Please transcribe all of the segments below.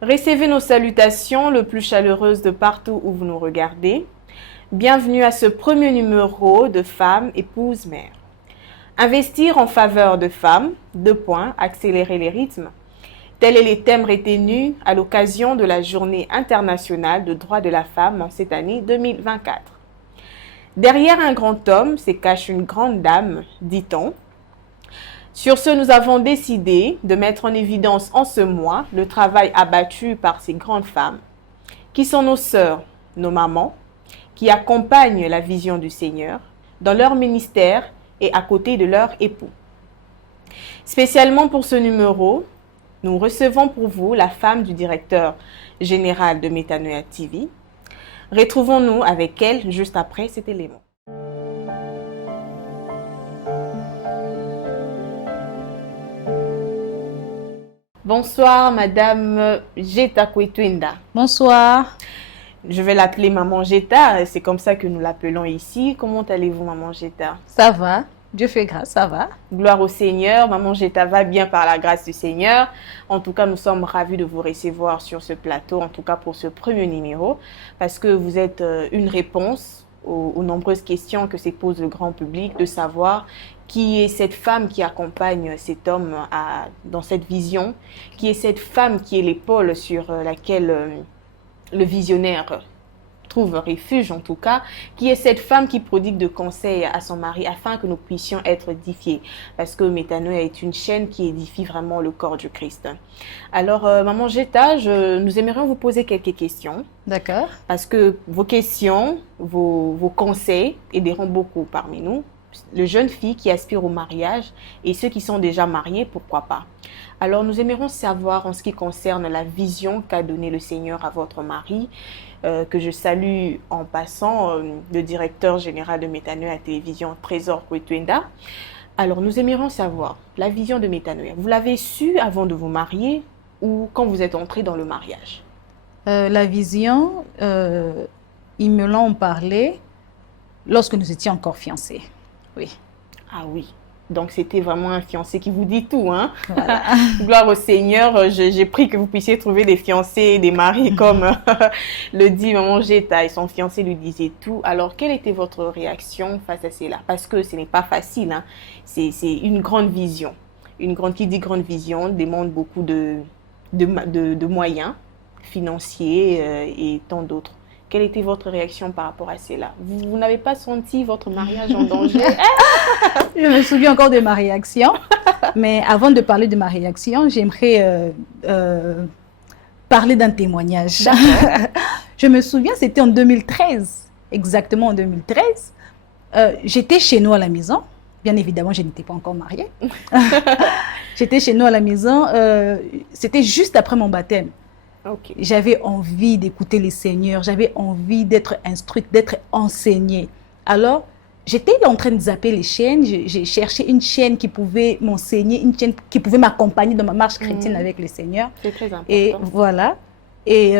Recevez nos salutations le plus chaleureuses de partout où vous nous regardez. Bienvenue à ce premier numéro de Femmes, épouses, mères. Investir en faveur de femmes, 2 points, accélérer les rythmes. Tels sont les thèmes retenus à l'occasion de la Journée internationale de droits de la femme en cette année 2024. Derrière un grand homme se cache une grande dame, dit-on. Sur ce, nous avons décidé de mettre en évidence en ce mois le travail abattu par ces grandes femmes, qui sont nos sœurs, nos mamans, qui accompagnent la vision du Seigneur dans leur ministère et à côté de leur époux. Spécialement pour ce numéro, nous recevons pour vous la femme du directeur général de Metanoia TV. Retrouvons-nous avec elle juste après cet élément. Bonsoir, Madame Jeta Kwetwenda. Bonsoir. Je vais l'appeler Maman Jeta, c'est comme ça que nous l'appelons ici. Comment allez-vous, Maman Jeta? Ça va, Dieu fait grâce, ça va. Gloire au Seigneur, Maman Jeta va bien par la grâce du Seigneur. En tout cas, nous sommes ravis de vous recevoir sur ce plateau, en tout cas pour ce premier numéro, parce que vous êtes une réponse aux nombreuses questions que se pose le grand public, de savoir qui est cette femme qui accompagne cet homme dans cette vision, qui est cette femme qui est l'épaule sur laquelle le visionnaire trouve refuge en tout cas, qui est cette femme qui prodigue de conseils à son mari afin que nous puissions être édifiés, parce que Metanoia est une chaîne qui édifie vraiment le corps du Christ. Alors, Maman Jeta, nous aimerions vous poser quelques questions. D'accord. Parce que vos questions, vos conseils aideront beaucoup parmi nous, les jeunes filles qui aspirent au mariage et ceux qui sont déjà mariés, pourquoi pas. Alors, nous aimerions savoir en ce qui concerne la vision qu'a donnée le Seigneur à votre mari, que je salue en passant, le directeur général de Metanoia Télévision, Trésor Kwetwenda. Alors, nous aimerions savoir la vision de Metanoia. Vous l'avez su avant de vous marier ou quand vous êtes entré dans le mariage? La vision, ils me l'ont parlé lorsque nous étions encore fiancés. Oui. Ah oui. Donc, c'était vraiment un fiancé qui vous dit tout, hein? Voilà. Gloire au Seigneur, j'ai pris que vous puissiez trouver des fiancés, des maris comme le dit Maman Jeta, et son fiancé lui disait tout. Alors, quelle était votre réaction face à cela? Parce que ce n'est pas facile, hein? C'est une grande vision. Qui dit grande vision demande beaucoup de moyens financiers et tant d'autres. Quelle était votre réaction par rapport à cela? Vous n'avez pas senti votre mariage en danger? Je me souviens encore de ma réaction. Mais avant de parler de ma réaction, j'aimerais parler d'un témoignage. Je me souviens, c'était en 2013, exactement en 2013. J'étais chez nous à la maison. Bien évidemment, je n'étais pas encore mariée. J'étais chez nous à la maison. C'était juste après mon baptême. Okay. J'avais envie d'écouter les seigneurs, j'avais envie d'être instruite, d'être enseignée. Alors, j'étais en train de zapper les chaînes, j'ai cherché une chaîne qui pouvait m'enseigner, une chaîne qui pouvait m'accompagner dans ma marche chrétienne avec les seigneurs. C'est très important. Et voilà. Et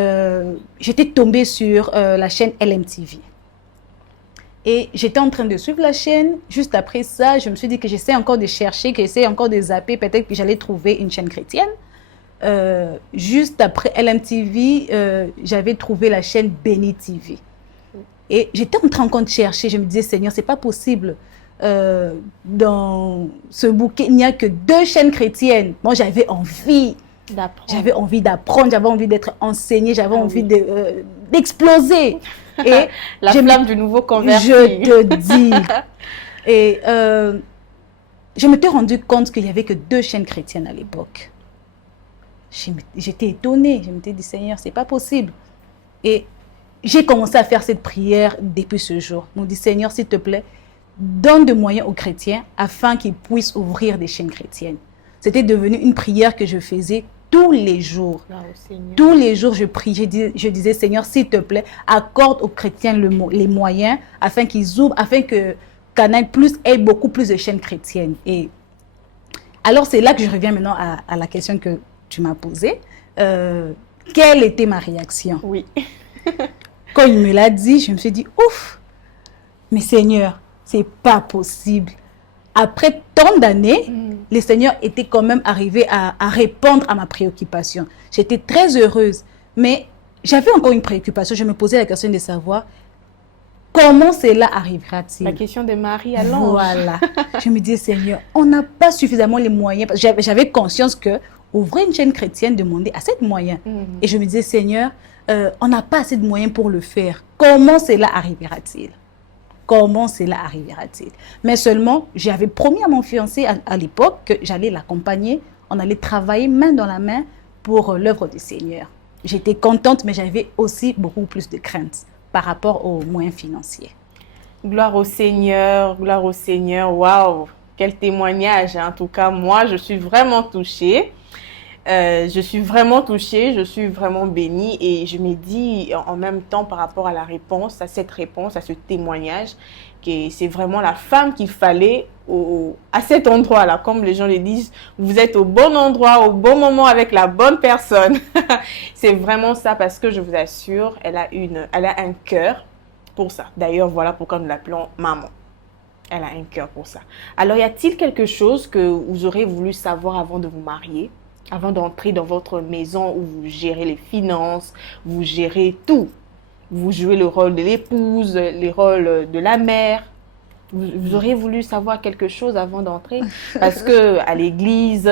j'étais tombée sur la chaîne LMTV. Et j'étais en train de suivre la chaîne. Juste après ça, je me suis dit que j'essaie encore de chercher, que j'essaie encore de zapper, peut-être que j'allais trouver une chaîne chrétienne. Juste après LMTV, j'avais trouvé la chaîne Béni TV. Et j'étais en train encore de chercher, je me disais, Seigneur, c'est pas possible. Dans ce bouquet, il n'y a que 2 chaînes chrétiennes. Moi, j'avais envie d'apprendre. J'avais envie d'apprendre, j'avais envie d'être enseignée, j'avais envie d'exploser. Et la flamme du nouveau converti. Je te dis. Et je m'étais rendu compte qu'il n'y avait que 2 chaînes chrétiennes à l'époque. J'étais étonnée, je me suis dit, Seigneur, c'est pas possible. Et j'ai commencé à faire cette prière depuis ce jour. Je me dis, Seigneur, s'il te plaît, donne des moyens aux chrétiens afin qu'ils puissent ouvrir des chaînes chrétiennes. C'était devenu une prière que je faisais tous les jours. Tous les jours, je priais, je disais, Seigneur, s'il te plaît, accorde aux chrétiens les moyens afin qu'ils ouvrent, afin que Canal Plus ait beaucoup plus de chaînes chrétiennes. Et alors, c'est là que je reviens maintenant à la question que tu m'as posée. Quelle était ma réaction? Oui. Quand il me l'a dit, je me suis dit, ouf, mais Seigneur, c'est pas possible. après tant d'années, le Seigneur était quand même arrivé à répondre à ma préoccupation. J'étais très heureuse, mais j'avais encore une préoccupation. Je me posais la question de savoir comment cela arrivera-t-il. La question de Marie à l'ange. Voilà. Je me disais, Seigneur, on n'a pas suffisamment les moyens. J'avais conscience que ouvrir une chaîne chrétienne demandait assez de moyens. Et je me disais, Seigneur, on n'a pas assez de moyens pour le faire. Comment cela arrivera-t-il? Comment cela arrivera-t-il? Mais seulement, j'avais promis à mon fiancé à l'époque que j'allais l'accompagner. On allait travailler main dans la main pour l'œuvre du Seigneur. J'étais contente, mais j'avais aussi beaucoup plus de crainte par rapport aux moyens financiers. Gloire au Seigneur, waouh, quel témoignage. En tout cas, moi, je suis vraiment touchée. Je suis vraiment touchée, je suis vraiment bénie et je me dis en même temps par rapport à la réponse, à cette réponse, à ce témoignage, que c'est vraiment la femme qu'il fallait à cet endroit-là. Comme les gens le disent, vous êtes au bon endroit, au bon moment avec la bonne personne. C'est vraiment ça parce que je vous assure, elle a un cœur pour ça. D'ailleurs, voilà pourquoi nous l'appelons maman. Elle a un cœur pour ça. Alors, y a-t-il quelque chose que vous aurez voulu savoir avant de vous marier? Avant d'entrer dans votre maison où vous gérez les finances, vous gérez tout. Vous jouez le rôle de l'épouse, le rôle de la mère. Vous auriez voulu savoir quelque chose avant d'entrer? Parce qu'à l'église,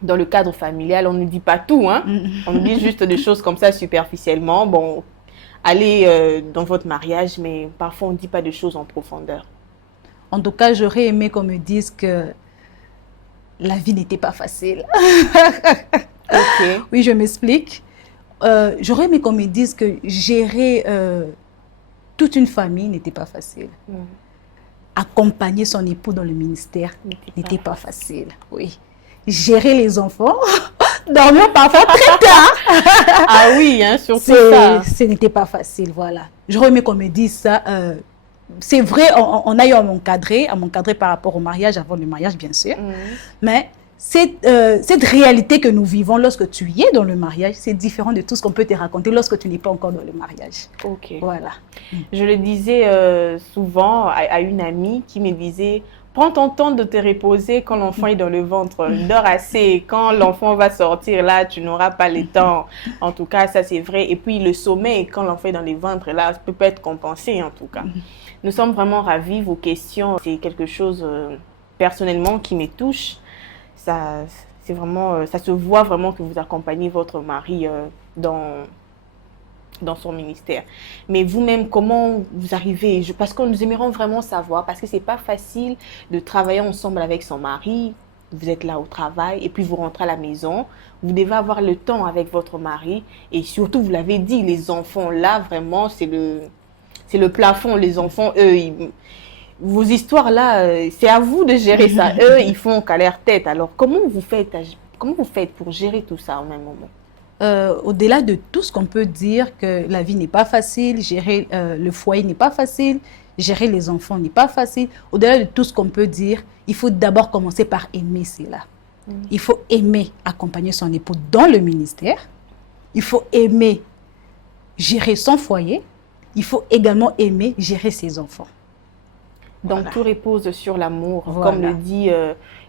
dans le cadre familial, on ne dit pas tout. Hein? On dit juste des choses comme ça superficiellement. Bon, allez dans votre mariage, mais parfois on ne dit pas des choses en profondeur. En tout cas, j'aurais aimé qu'on me dise que la vie n'était pas facile. Okay. Oui, je m'explique. J'aurais aimé qu'on me dise que gérer toute une famille n'était pas facile. Accompagner son époux dans le ministère n'était pas facile. Oui. Gérer les enfants, dormir parfois très tard. Ah oui, hein, surtout ça. Ce n'était pas facile, voilà. J'aurais aimé qu'on me dise ça. C'est vrai, on a eu à m'encadrer par rapport au mariage, avant le mariage, bien sûr. Mais cette réalité que nous vivons lorsque tu y es dans le mariage, c'est différent de tout ce qu'on peut te raconter lorsque tu n'es pas encore dans le mariage. Ok. Voilà. Je le disais souvent à une amie qui me disait, prends ton temps de te reposer quand l'enfant est dans le ventre. Dors assez. Quand l'enfant va sortir, là, tu n'auras pas le temps. En tout cas, ça c'est vrai. Et puis le sommeil, quand l'enfant est dans le ventre, là, ça peut pas être compensé en tout cas. Nous sommes vraiment ravis. Vos questions, c'est quelque chose personnellement qui me touche. Ça se voit vraiment que vous accompagnez votre mari dans son ministère. Mais vous-même, comment vous arrivez? Parce que nous aimerions vraiment savoir, parce que c'est pas facile de travailler ensemble avec son mari. Vous êtes là au travail et puis vous rentrez à la maison. Vous devez avoir le temps avec votre mari. Et surtout, vous l'avez dit, les enfants, là, vraiment, c'est le plafond. Les enfants, eux, vos histoires là, c'est à vous de gérer ça. Eux, ils font qu'à leur tête. Alors, comment vous faites pour gérer tout ça au même moment? Au-delà de tout ce qu'on peut dire, que la vie n'est pas facile, gérer le foyer n'est pas facile, gérer les enfants n'est pas facile. Au-delà de tout ce qu'on peut dire, il faut d'abord commencer par aimer cela. Il faut aimer accompagner son époux dans le ministère. Il faut aimer gérer son foyer. Il faut également aimer gérer ses enfants. Donc, voilà. Tout repose sur l'amour. Voilà. Comme le dit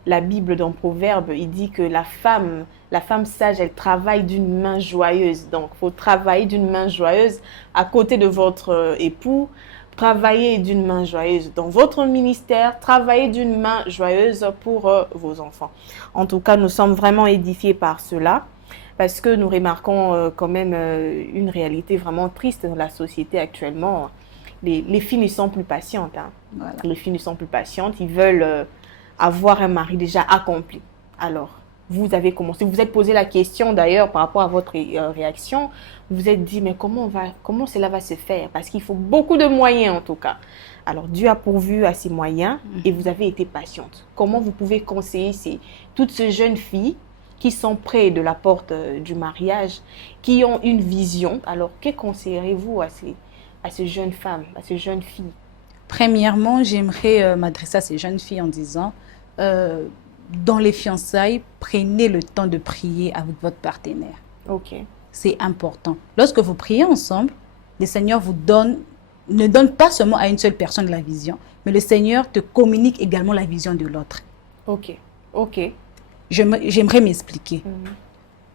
la Bible dans Proverbe, il dit que la femme sage, elle travaille d'une main joyeuse. Donc, il faut travailler d'une main joyeuse à côté de votre époux. Travailler d'une main joyeuse dans votre ministère. Travailler d'une main joyeuse pour vos enfants. En tout cas, nous sommes vraiment édifiés par cela. Parce que nous remarquons quand même une réalité vraiment triste dans la société actuellement. Les filles ne sont plus patientes. Hein. Voilà. Les filles ne sont plus patientes. Ils veulent avoir un mari déjà accompli. Alors, vous avez commencé. Vous vous êtes posé la question d'ailleurs par rapport à votre réaction. Vous vous êtes dit, mais comment cela va se faire? Parce qu'il faut beaucoup de moyens en tout cas. Alors, Dieu a pourvu à ces moyens et vous avez été patiente. Comment vous pouvez conseiller toutes ces jeunes filles qui sont près de la porte du mariage, qui ont une vision? Alors, que conseillerez-vous à ces jeunes femmes, à ces jeunes filles? Premièrement, j'aimerais m'adresser à ces jeunes filles en disant, dans les fiançailles, prenez le temps de prier avec votre partenaire. Ok. C'est important. Lorsque vous priez ensemble, le Seigneur vous donne ne donne pas seulement à une seule personne la vision, mais le Seigneur te communique également la vision de l'autre. Ok, ok. J'aimerais m'expliquer.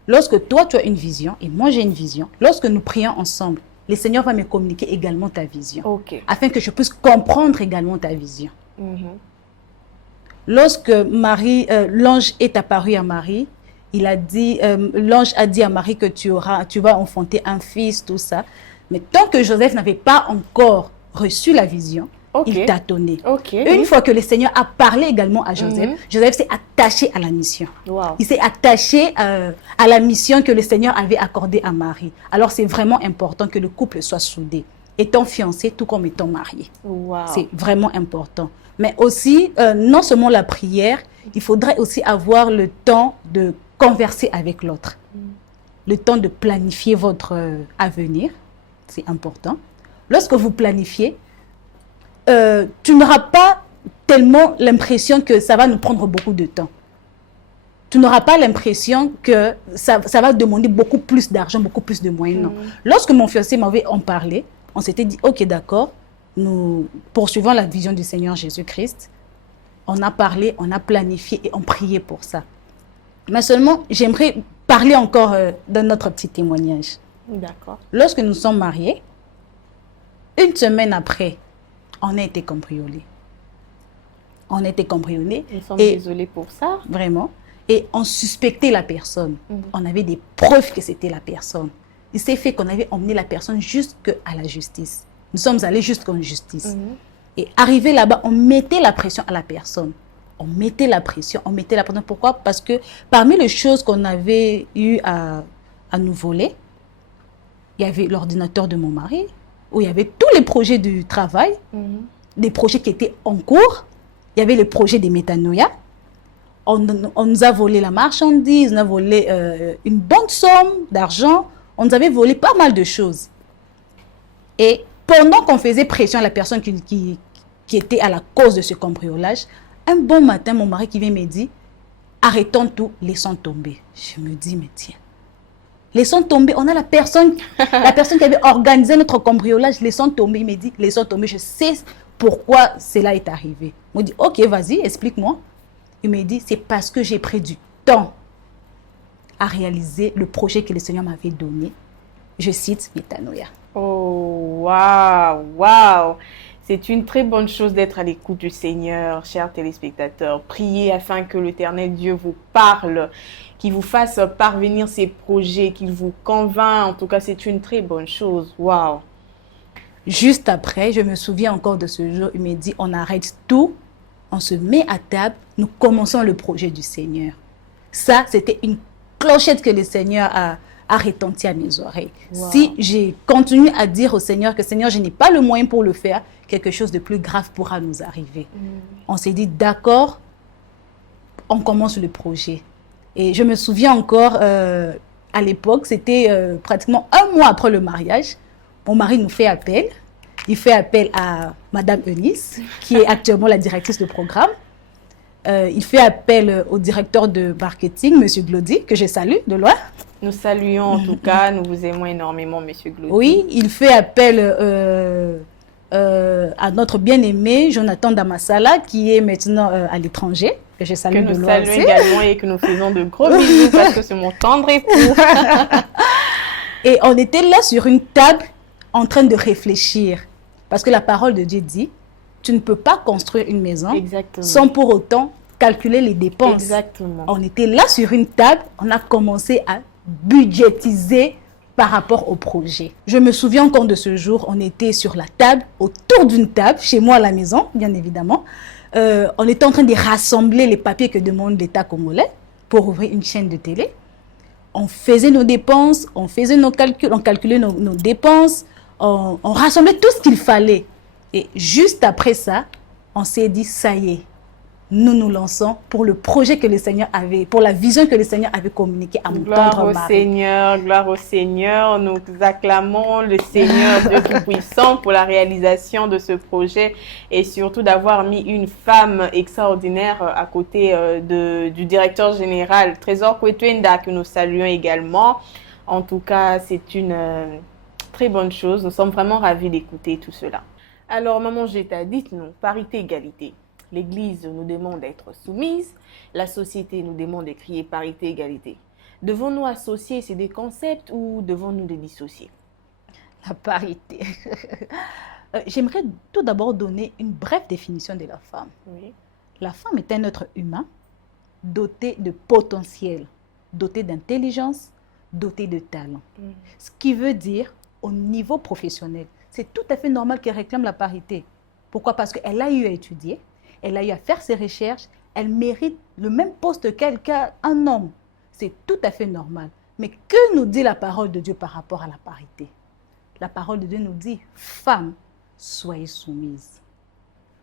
Lorsque toi, tu as une vision et moi, j'ai une vision, lorsque nous prions ensemble, le Seigneur va me communiquer également ta vision, afin que je puisse comprendre également ta vision. Lorsque l'ange est apparu à Marie, l'ange a dit à Marie que tu vas enfanter un fils, tout ça. Mais tant que Joseph n'avait pas encore reçu la vision, il tâtonnait. Une fois que le Seigneur a parlé également à Joseph, Joseph s'est attaché à la mission. Il s'est attaché à la mission que le Seigneur avait accordée à Marie. Alors c'est vraiment important que le couple soit soudé, étant fiancé tout comme étant marié. C'est vraiment important. Mais aussi, non seulement la prière, il faudrait aussi avoir le temps de converser avec l'autre. Le temps de planifier votre avenir, c'est important. Lorsque vous planifiez, tu n'auras pas tellement l'impression que ça va nous prendre beaucoup de temps. Tu n'auras pas l'impression que ça va demander beaucoup plus d'argent, beaucoup plus de moyens. Non. Lorsque mon fiancé m'avait en parlé, on s'était dit, ok, d'accord, nous poursuivons la vision du Seigneur Jésus-Christ. On a parlé, on a planifié et on priait pour ça. Mais seulement, j'aimerais parler encore de notre petit témoignage. D'accord. Lorsque nous sommes mariés, une semaine après, on a été cambriolés. On a été cambriolés. Nous sommes désolés pour ça. Vraiment. Et on suspectait la personne. On avait des preuves que c'était la personne. Il s'est fait qu'on avait emmené la personne jusqu'à la justice. Nous sommes allés jusqu'en justice. Et arrivé là-bas, on mettait la pression à la personne. On mettait la pression. Pourquoi? Parce que parmi les choses qu'on avait eu à nous voler, il y avait l'ordinateur de mon mari, où il y avait tous les projets du travail, des projets qui étaient en cours. Il y avait les projets des métanoïas. On nous a volé la marchandise, on a volé une bonne somme d'argent. On nous avait volé pas mal de choses. Et pendant qu'on faisait pression à la personne qui était à la cause de ce cambriolage, un bon matin, mon mari qui vient me dire, arrêtons tout, laissons tomber. Je me dis, mais tiens, laissons tomber. On a la personne qui avait organisé notre cambriolage, laissons tomber. Il me dit, laissons tomber, je sais pourquoi cela est arrivé. Je me dis, ok, vas-y, explique-moi. Il me dit, c'est parce que j'ai pris du temps à réaliser le projet que le Seigneur m'avait donné. Je cite Métanoïa. Oh, waouh, waouh! C'est une très bonne chose d'être à l'écoute du Seigneur, chers téléspectateurs. Priez afin que l'Éternel Dieu vous parle, qu'il vous fasse parvenir ses projets, qu'il vous convainc. En tout cas, c'est une très bonne chose. Waouh! Juste après, je me souviens encore de ce jour, il m'a dit, on arrête tout, on se met à table, nous commençons le projet du Seigneur. Ça, c'était une clochette que le Seigneur a retenti à mes oreilles. Wow. Si j'ai continué à dire au Seigneur que Seigneur, je n'ai pas le moyen pour le faire, quelque chose de plus grave pourra nous arriver. On s'est dit, d'accord, on commence le projet. Et je me souviens encore, à l'époque, c'était pratiquement un mois après le mariage, mon mari nous fait appel. Il fait appel à Madame Eunice, qui est actuellement la directrice de programme. Il fait appel au directeur de marketing, Monsieur Glody, que je salue de loin. Nous saluons en tout cas, nous vous aimons énormément, Monsieur Glody. Oui, il fait appel à notre bien-aimé Jonathan Damassala, qui est maintenant à l'étranger, que je salue de loin aussi. Que nous saluons également et que nous faisons de gros bisous parce que c'est mon tendre époux. Et on était là sur une table en train de réfléchir. Parce que la parole de Dieu dit, tu ne peux pas construire une maison sans pour autant calculer les dépenses. Exactement. On était là sur une table, on a commencé à budgétiser par rapport au projet. Je me souviens encore de ce jour, on était sur la table, autour d'une table, chez moi à la maison, bien évidemment. On était en train de rassembler les papiers que demande l'État congolais pour ouvrir une chaîne de télé. On faisait nos dépenses, on faisait nos calculs, on calculait nos dépenses, on rassemblait tout ce qu'il fallait. Et juste après ça, on s'est dit, ça y est, nous nous lançons pour le projet que le Seigneur avait, pour la vision que le Seigneur avait communiquée à mon tendre mari. Gloire au Seigneur, nous acclamons le Seigneur Dieu Tout-Puissant pour la réalisation de ce projet et surtout d'avoir mis une femme extraordinaire à côté du directeur général, Trésor Kwetuenda, que nous saluons également. En tout cas, c'est une très bonne chose. Nous sommes vraiment ravis d'écouter tout cela. Alors, Maman Jeta, dites-nous, parité, égalité. L'Église nous demande d'être soumise, la société nous demande de crier parité, égalité. Devons-nous associer ces deux concepts ou devons-nous les dissocier? La parité. J'aimerais tout d'abord donner une brève définition de la femme. Oui. La femme est un être humain doté de potentiel, doté d'intelligence, doté de talent. Ce qui veut dire, au niveau professionnel, c'est tout à fait normal qu'elle réclame la parité. Pourquoi? Parce qu'elle a eu à étudier, elle a eu à faire ses recherches, elle mérite le même poste qu'un homme. C'est tout à fait normal. Mais que nous dit la parole de Dieu par rapport à la parité? La parole de Dieu nous dit, femmes, soyez soumises.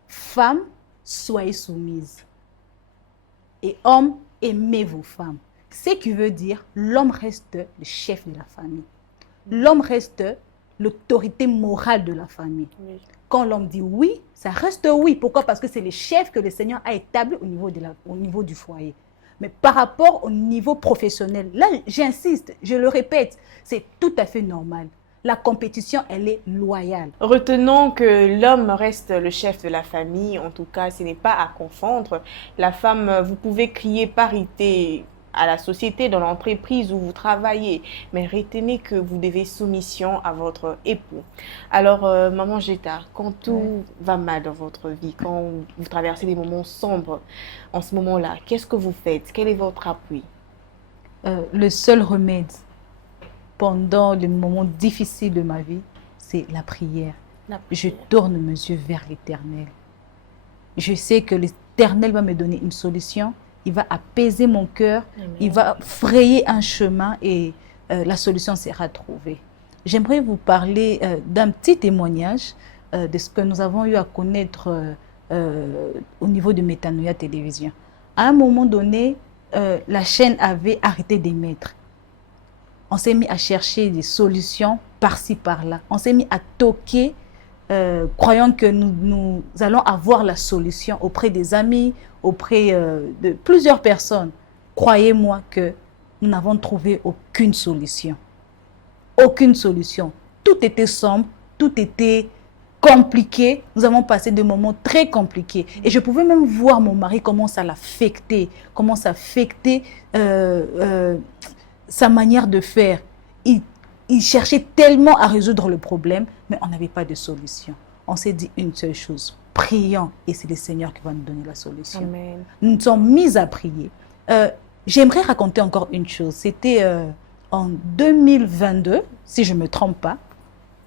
Femmes, soyez soumises. Et hommes, aimez vos femmes. Ce qui veut dire, l'homme reste le chef de la famille. L'homme reste l'autorité morale de la famille. Oui. Quand l'homme dit oui, ça reste oui. Pourquoi? Parce que c'est le chef que le Seigneur a établi au niveau du foyer. Mais par rapport au niveau professionnel, là, j'insiste, je le répète, c'est tout à fait normal. La compétition, elle est loyale. Retenons que l'homme reste le chef de la famille. En tout cas, ce n'est pas à confondre. La femme, vous pouvez crier parité à la société, dans l'entreprise où vous travaillez, mais retenez que vous devez soumission à votre époux. Alors, Maman Jeta, quand tout va mal dans votre vie, quand vous traversez des moments sombres, en ce moment-là, qu'est-ce que vous faites? Quel est votre appui? Le seul remède pendant les moments difficiles de ma vie, c'est la prière. Je tourne mes yeux vers l'Éternel. Je sais que l'Éternel va me donner une solution. Il va apaiser mon cœur. Amen. Il va frayer un chemin et la solution sera trouvée. J'aimerais vous parler d'un petit témoignage de ce que nous avons eu à connaître au niveau de Métanoïa Télévision. À un moment donné, la chaîne avait arrêté d'émettre. On s'est mis à chercher des solutions par-ci, par-là. On s'est mis à toquer, croyant que nous allons avoir la solution auprès des amis, auprès de plusieurs personnes. Croyez-moi que nous n'avons trouvé aucune solution. Aucune solution. Tout était sombre, tout était compliqué. Nous avons passé des moments très compliqués. Et je pouvais même voir mon mari comment ça l'affectait, comment ça affectait sa manière de faire. Il cherchait tellement à résoudre le problème, mais on n'avait pas de solution. On s'est dit une seule chose, prions, et c'est le Seigneur qui va nous donner la solution. Amen. Nous nous sommes mis à prier. J'aimerais raconter encore une chose. C'était en 2022, si je ne me trompe pas,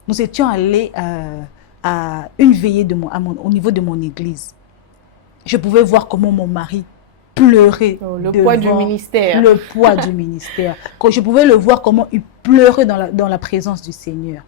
nous étions allés à une veillée au niveau de mon église. Je pouvais voir comment mon mari pleurait. Le poids du ministère. Le poids du ministère. Quand je pouvais le voir comment il pleurait dans la présence du Seigneur.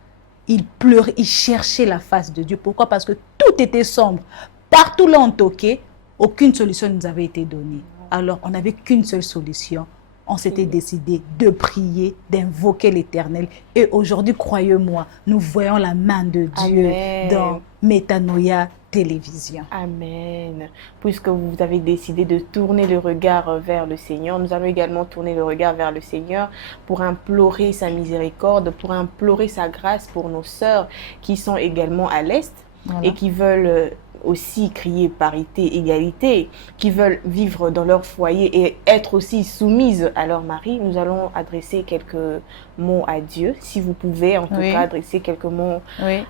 Il pleurait, il cherchait la face de Dieu. Pourquoi? Parce que tout était sombre. Partout là on toquait, aucune solution ne nous avait été donnée. Alors on n'avait qu'une seule solution. On s'était décidé de prier, d'invoquer l'Éternel. Et aujourd'hui, croyez-moi, nous voyons la main de Dieu Amen. dans Métanoïa Télévision. Amen. Puisque vous avez décidé de tourner le regard vers le Seigneur, nous allons également tourner le regard vers le Seigneur pour implorer sa miséricorde, pour implorer sa grâce pour nos sœurs qui sont également à l'Est. Voilà. Et qui veulent aussi crier parité, égalité, qui veulent vivre dans leur foyer et être aussi soumises à leur mari. Nous allons adresser quelques mots à Dieu, si vous pouvez en tout cas adresser quelques mots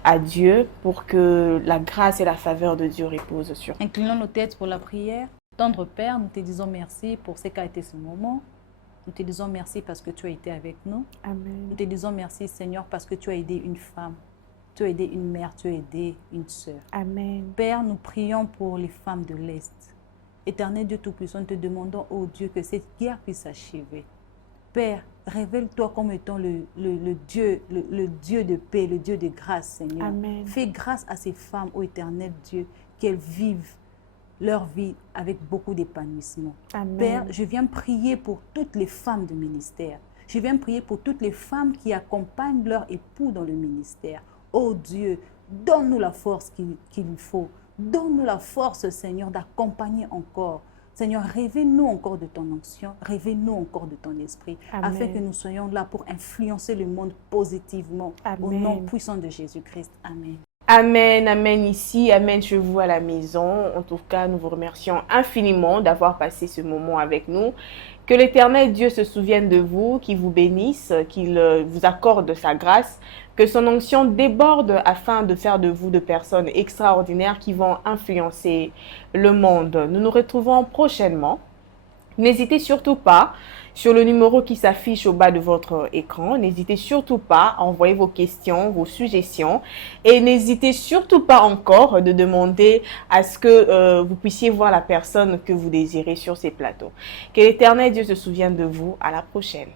à Dieu pour que la grâce et la faveur de Dieu reposent sur nous. Inclinons nos têtes pour la prière. Tendre Père, nous te disons merci pour ce qu'a été ce moment. Nous te disons merci parce que tu as été avec nous. Amen. Nous te disons merci Seigneur parce que tu as aidé une femme. Tu as aidé une mère, tu as aidé une sœur. Amen. Père, nous prions pour les femmes de l'Est. Éternel Dieu Tout-Puissant, nous te demandons, oh Dieu, que cette guerre puisse s'achever. Père, révèle-toi comme étant le Dieu de paix, le Dieu de grâce, Seigneur. Amen. Fais grâce à ces femmes, ô Éternel Dieu, qu'elles vivent leur vie avec beaucoup d'épanouissement. Père, je viens prier pour toutes les femmes du ministère. Je viens prier pour toutes les femmes qui accompagnent leur époux dans le ministère. Oh Dieu, donne-nous la force qu'il faut. Donne-nous la force, Seigneur, d'accompagner encore Seigneur, révèle-nous encore de ton onction, révèle-nous encore de ton esprit, Amen. afin que nous soyons là pour influencer le monde positivement. Amen. Au nom puissant de Jésus-Christ. Amen. Amen, amen ici, amen chez vous à la maison. En tout cas, nous vous remercions infiniment d'avoir passé ce moment avec nous. Que l'Éternel Dieu se souvienne de vous, qu'il vous bénisse, qu'il vous accorde sa grâce, que son onction déborde afin de faire de vous de personnes extraordinaires qui vont influencer le monde. Nous nous retrouvons prochainement. N'hésitez surtout pas sur le numéro qui s'affiche au bas de votre écran. N'hésitez surtout pas à envoyer vos questions, vos suggestions. Et n'hésitez surtout pas encore de demander à ce que vous puissiez voir la personne que vous désirez sur ces plateaux. Que l'Éternel Dieu se souvienne de vous. À la prochaine.